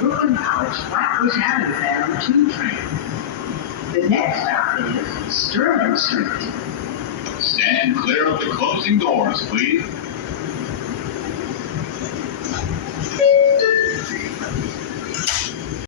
Brooklyn College Flatbush Avenue Bound 2 train. The next stop is Sterling Street. Stand clear of the closing doors, please.